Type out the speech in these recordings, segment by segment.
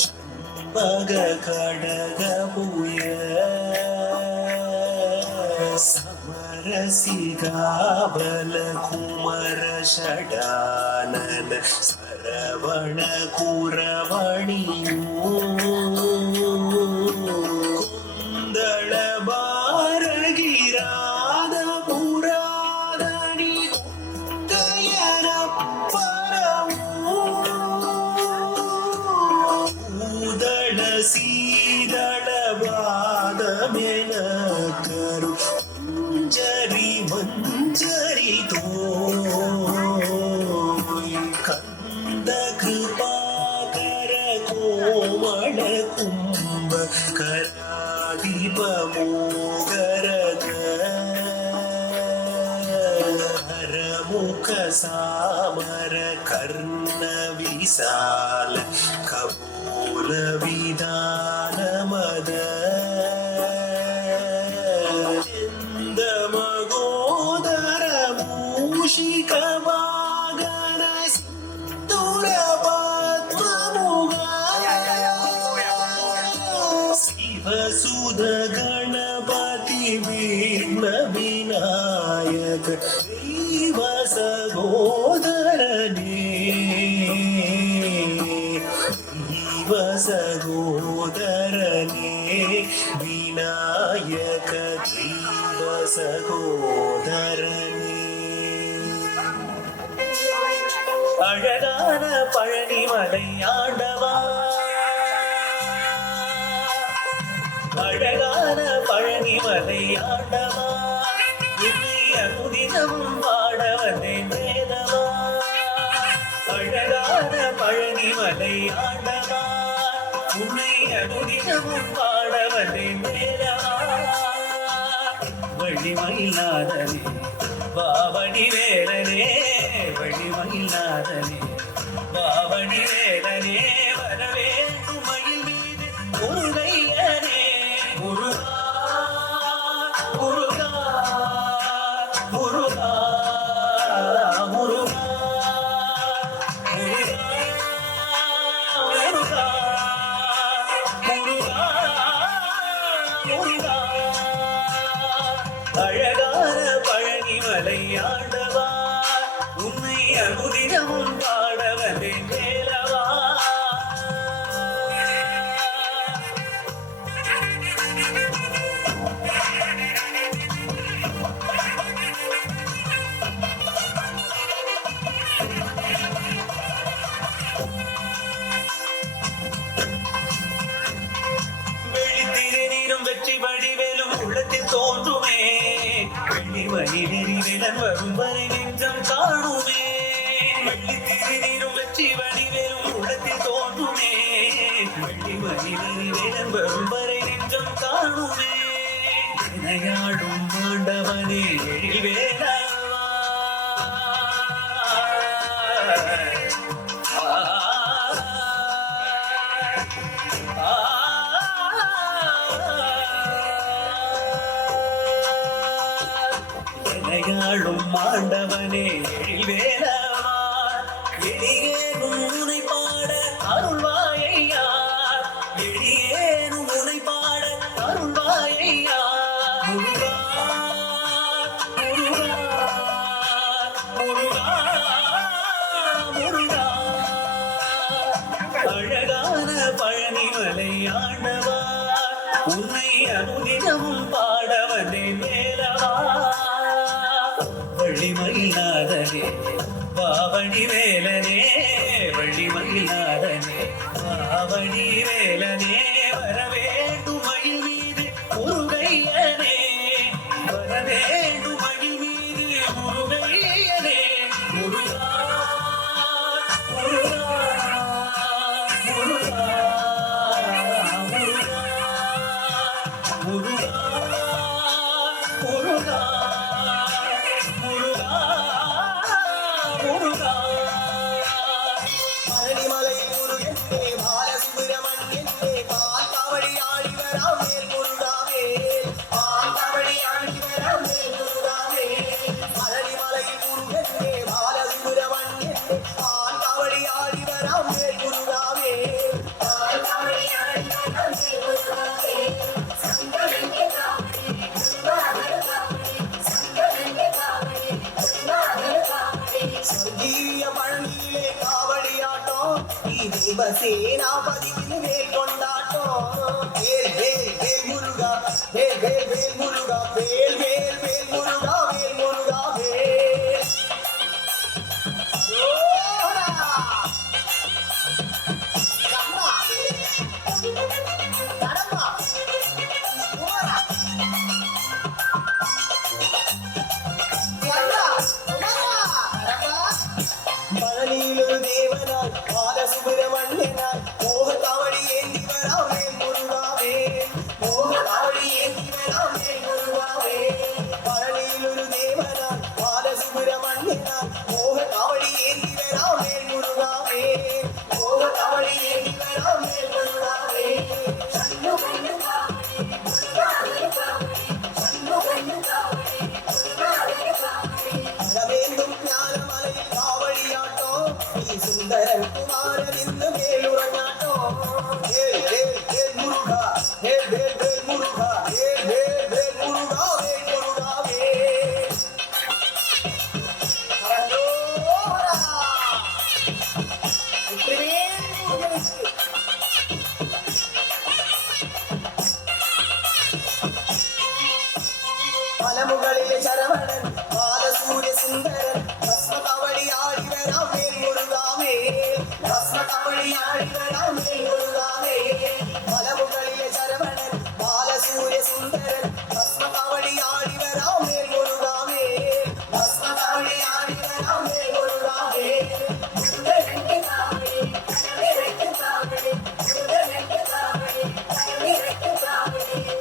ஷண்பக கடகபுய समरसिगाबल कुमर षडानन सरवण कुरवणियो कुंदळ बारगिराद पुरादनि कुंदयन परमो उदळ सीदळ बादमेन करू मंजरी मंजरी तो कंद कृपाकर कोमल कुंभ करादीप मोगरद हरमुख सामर कर्ण विशाल कपोल विधान मद मूषिकवागन सिन्दूरपद्ममुगा शिवसुध गणपति विघ्न विनायक देव सहोदरने देव सहोदरने विनायक देव सहोदरने அழகான பழனிமலை ஆண்டவா அழகான பழனிமலை ஆண்டவா உன்னை அனுதினமும் பாட வந்தேன் வேதவா அழகான பழனிமலை ஆண்டவா உன்னை அனுதினமும் பாட வந்தேன் வேதவா வழிமயிலாதனே பாவடி வேலனே வழிமயிலாதனே பாவடி வேலனே வரவேண்டும் மயில் மீது முருகையனே முருகா முருகா முருகா முருகா முருகா முருகா முருகா அழகான பழனிமலை ஆண்டவா உன்னை அனுதினமும் பாட வந்தேன் வேலவா வெள்ளித்திருநீரும் வெற்றி வடிவேலும் உள்ளத்தில் தோன்றுமே வெள்ளிமயிலில் விலன் வரும் வரை நெஞ்சம் காணுமே வெள்ளித்திருநீரும் வெற்றி வடிவேலும் உள்ளத்தில் தோன்றுமே வெள்ளிமயிலில் விலன் வரும் வரை நெஞ்சம் காணுமே வினையாடும் ஆண்டவனே எழில் வேலவா வினையாடும் ஆண்டவனே எழில் வேலவா எளியேனும் உனை பாட அருள்வாயையா எளியேனும் உனை பாட அருள்வாயையா முருகா முருகா முருகா முருகா அழகான பழனிமலை ஆண்டவா உன்னை அனுதினமும் பாட வந்தேன் வேலவா வள்ளிமயிலாதனே பாவடி வேலனே வள்ளிமயிலாதனே பாவடி வேலனே வரவேண்டும் மயில் மீது முருகையனே வரவேண்டும் மயில் மீது முருகையனே முருகா முருகா முருகா முருகா முருகா முருகா முருகா பழனிமலை முருகனே பாலசுப்பிரமணியனே பால் காவடியாள் சேனாபதிக்கு வேல் கொண்டாட்டம். வேல் வேல் வேல் முருகா, வேல் வேல் வேல் முருகா, வேல் வேல் வேல் முருகா, வேல் முருகா வேல். அரோகரா. கண்ணா. கடம்பா. குமரா. கண்ணா. குமரா. கடம்பா. பழனியிலொரு தேவனாய் பாலசுப்பிரமணியனாய் மோக காவடி ஏந்தி வராமே முருகாவே, மோக காவடி ஏந்தி வராமே முருகாவே. பழனியிலொரு தேவனாய் பாலசுப்பிரமணியனாய் மோக காவடி ஏந்தி வராமே முருகாவே, மோக காவடி ஏந்தி வராமே முருகாவே. வேண்டும் ஞானமலையில் காவடியாட்டம், நீ சுந்தரன் குமாரன் இந்த வேலுரங்காட்டம். வேல் வேல் வேல் முருகா, வேல் வேல் வேல் முருகா, வேல் வேல் வேல் முருகா, வேல் முருகா வேல். அரோகரா. வெற்றிவேல் முருகனுக்கு. மலமுகளிலே சரவணன் பாலசூரிய சுந்தரன் பஸ்ம கபடி ஆடிவராம் வேல் முருகாவே, பஸ்ம கபடி ஆடிவராம் வேல் முருகாவே. மலமுகளிலே சரவணன் பாலசூரிய சுந்தரன் பஸ்ம கபடி ஆடிவராம் வேல் முருகாவே, பஸ்ம கபடி ஆடிவராம் வேல் முருகாவே.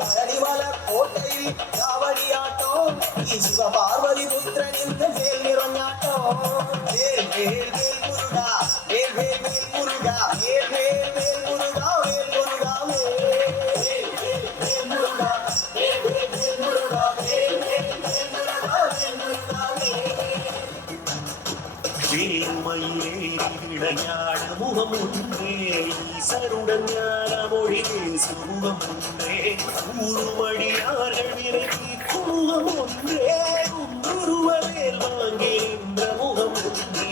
பழனிமலை கோட்டையில் காவடியாட்டம், நீ சிவ பார்வதி புத்திரன் இந்த வேல் நிறஞாட்டம். வேல் வேல் வேல் முருகா, வேல் வேல் வேல் முருகா, வேல் வேல் வேல் முருகா, வேல் முருகா வேல். வேல் வேல் வேல் முருகா, வேல் வேல் வேல் முருகா, வேல் வேல் வேல் முருகா, வேல் முருகா வேல். வேலுமயிலேறி விளையாட முகம் ஒன்றே, ஈசருடன் ஞான மொழி பேசும் முகம் ஒன்றே, ஊருமடியார்கள் விரைவி முகம் ஒன்றே, உருவவேல் வாங்கி நின்ற முகம் ஒன்றே.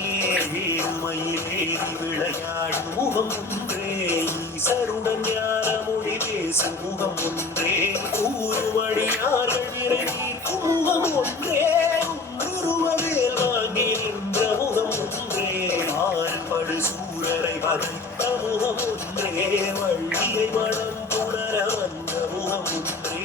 வேலுமயிலேறி விளையாடும் முகம் ஒன்றே, ஈசருடன் ஞான மொழி பேசும் முகம் ஒன்றே, ஊருமடியார்கள் விரைவி முகம் ஒன்றே, உருவவேல் வாங்கி நின்ற முகம் ஒன்றே. ஆறுபடு சூரரை வதைத்த முகம் ஒன்றே, வள்ளியை மனம் புணர வந்த முகம் ஒன்றே.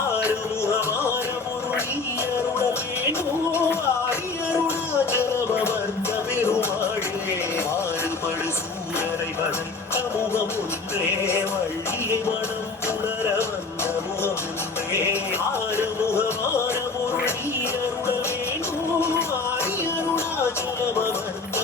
ஆறுமுகமான பொருளியருள வேண்டும் ஆரியருணாச்சலம் அமர்ந்த பெருமாளே. ஆறுபடு சூரரை வதைத்த முகம் ஒன்றே, வள்ளியை மனம் புணர வந்த முகம் ஒன்றே. ஆறுமுகமான பொருளியருள வேண்டும் ஆரியருணாச்சலம் அமர்ந்த